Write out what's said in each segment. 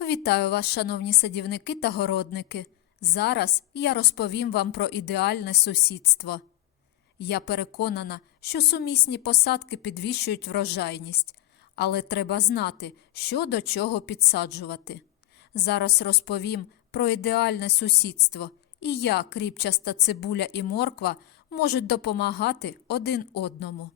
Вітаю вас, шановні садівники та городники. Зараз я розповім вам про ідеальне сусідство. Я переконана, що сумісні посадки підвищують врожайність, але треба знати, що до чого підсаджувати. Зараз розповім про ідеальне сусідство і як ріпчаста цибуля і морква можуть допомагати один одному.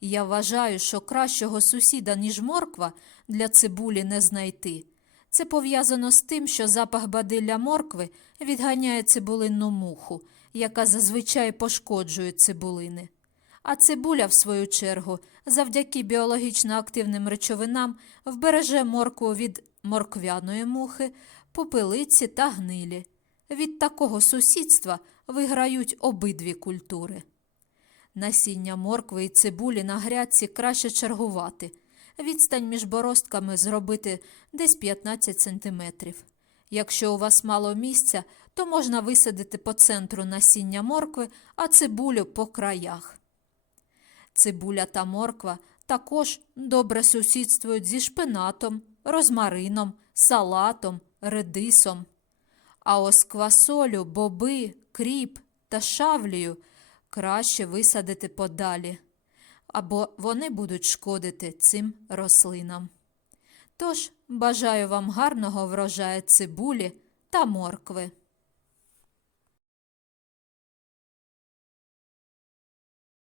Я вважаю, що кращого сусіда, ніж морква, для цибулі не знайти. Це пов'язано з тим, що запах бадилля моркви відганяє цибулинну муху, яка зазвичай пошкоджує цибулини. А цибуля, в свою чергу, завдяки біологічно активним речовинам вбереже моркву від морквяної мухи, попелиці та гнилі. Від такого сусідства виграють обидві культури. Насіння моркви і цибулі на грядці краще чергувати. Відстань між боростками зробити десь 15 см. Якщо у вас мало місця, то можна висадити по центру насіння моркви, а цибулю по краях. Цибуля та морква також добре сусідствують зі шпинатом, розмарином, салатом, редисом. А ось квасолю, боби, кріп та шавлію краще висадити подалі, або вони будуть шкодити цим рослинам. Тож бажаю вам гарного врожаю цибулі та моркви.